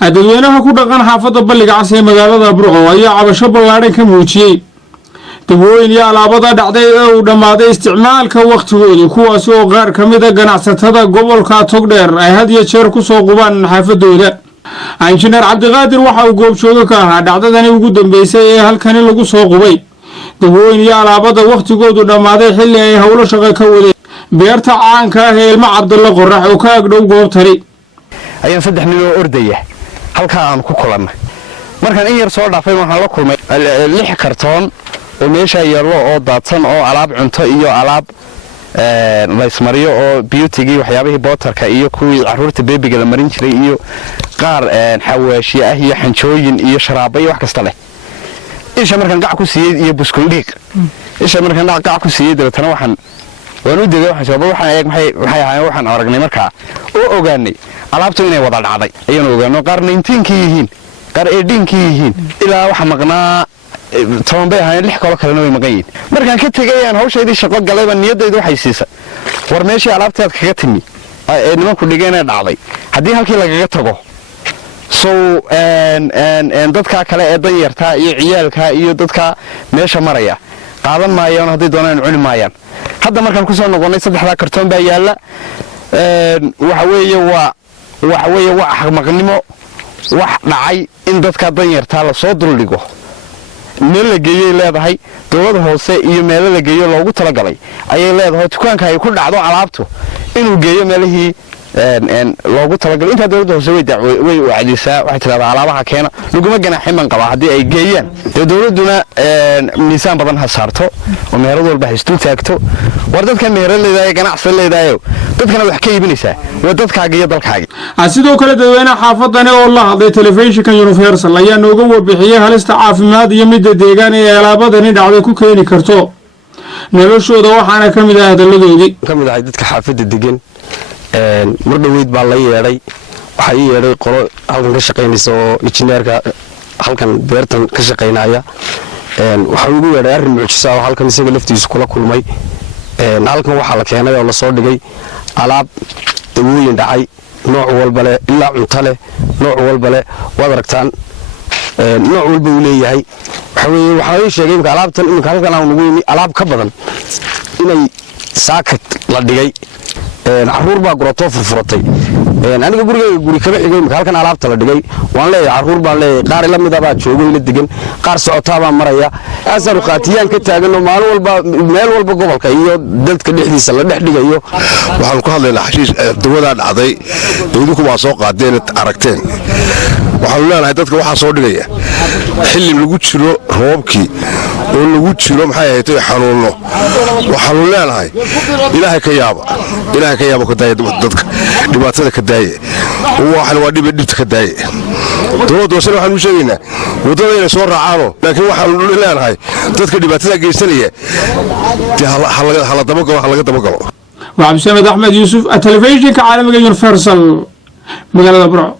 dadweynaha ku dhaqan xaafadda Balliga Cas ee magaalada Burco ayaa cabasho ballaaran ka muujiyay dawooyin iyo alaabada dhacday ee uu dhamaaday isticmaalka waqtigooda kuwaas oo qaar ka mid ah ganacsatada gobolka Togdheer ay had iyo jeer ku soo qubaan xaafadooda. Injineer Cabdiqaadir waxa uu goobjooga ka ahaa dhacdadani ugu dambeysay ee halkani lagu soo qubay dawooyin iyo alaabada waqtigoodu dhamaaday xilli ay hawlo shaqo ka wadeen beerta caanka ah ee Ilmo Cabdulla Qorax oo ka agdhow goobtani ayaan 3 nin oo ordaya halka aan ku kulannay markaan in yar soo dhaafay waxaan la kulmay 6 kartoon oo meesha yaallo oo daadsan oo alaab cunto iyo alaab la ismariyo oo beauty-gi waxyaabihii bootarka iyo kuwii caruurta babyga la marin jiray iyo qaar xawaashi ah iyo xanjooyin iyo sharaabo iyo wax kasta leh isha markaan gac ku siiyay iyo buskundhiig isha markaan gac ku siiyay dadana waan u degay waxaan sabab waxaan eeg maxay ahaayeen waxaan aragnay markaa oo ogaanay alaabtu inay wada dhacday ayaan ogaanay qaar 19 yihiin qaar 18 yihiin ilaa waxa maqnaa toonbay ahaayeen 6 kale kalena way maqan yihiin markaan ka tagayaan hawshaydii shaqo galayba niyadaydu waxay siisay war meeshii alaabtaad kaga timi ee nimanku dhigeenay dhacday haddii halkii lagaga tago soo dadka kale ee danyarta iyo ciyaalka iyo dadka meesha maraya qaadan maayaan haddii doonaan cuni maayaan hadda markaan ku soo noqonay 3 kartoon baa yaala waxa weeye waa xaqmaqnimo wax dhacay in dadka danyarta la soo duldhigo meel la geeyay leedahay dawladda hoose iyo meel la geeyo loogu tala galay ayay leedahay dukaanka ay ku dhacdo alaabtu inuu geeyo meelihii loogu tala galay inta dawladda hoose way wacdisaa waxay tiraahdaa alaabaha keena laguma ganaaxin qaba hadii ay geeyaan dawladuna miisaan badan ha saarto oo meherad walba haystuu taagto war dadka meherad leedahay ganacsi leedahay dadkana wax ka iibinaysaa waa dadkaaga iyo dalkaaga sidoo kale dadweynaha xaafadani oo la hadlay telefishinka Universal ayaa nooga warbixiyay halista caafimaad iyo mid deegaan ee alaabadani dhacday ku keeni karto noloshooda waxaana kamid ah hadalladoodii kamid ah dadka xaafadda degan mar dhaweyd baa la yeeray waxa ay yeeray qolo halkan ka shaqeynaysa oo injineerka halkan beertan ka shaqeynaya waxa uu ugu yeeray arrin muujisa oo halkan isaga laftiisa kula kulmay halkan waxa la keenay oo la soo dhigay alaab dawooyin dhacay nooc walba leh ilaa cunto leh nooc walba leh wad aragtaan nooc walba uu leeyahay waxa ay sheegay in alaabtan in halkan aan ugu yimi alaab ka badan inay saakad la dhigay caruur baa gurato furfuratay aniga guri kaba xigay halkan alaabta la dhigay waan leeyahay caruur baan leeyahay qaar la mid ah baa joogay la degan qaar socotaa baa maraya asaru qaatiyaan ka taagan oo maalin walba meel walba gobolka iyo dadka dhexdiisa la dhex dhigayo waxaan ku hadlaynaa xashiish dawada dhacday idinku waa soo qaadeen aragteen waxaan leenahay dadka waxa soo dhigaya xilli lagu jiro roobkii oo lagu jiro maxay ahayd xanuuno waxaan leenahay ilaahay ka yaabo ka daayay dadka dhibaatada ka daayay waxaan waa dhibta ka daayay dawladda waxaan u sheegaynaa wadada inay soo raacaan laakiin waxaan leenahay dadka dhibaatada geysanaya hala daba galo وعبد السلام أحمد يوسف التلفزيون كعالم Universal مقالة برع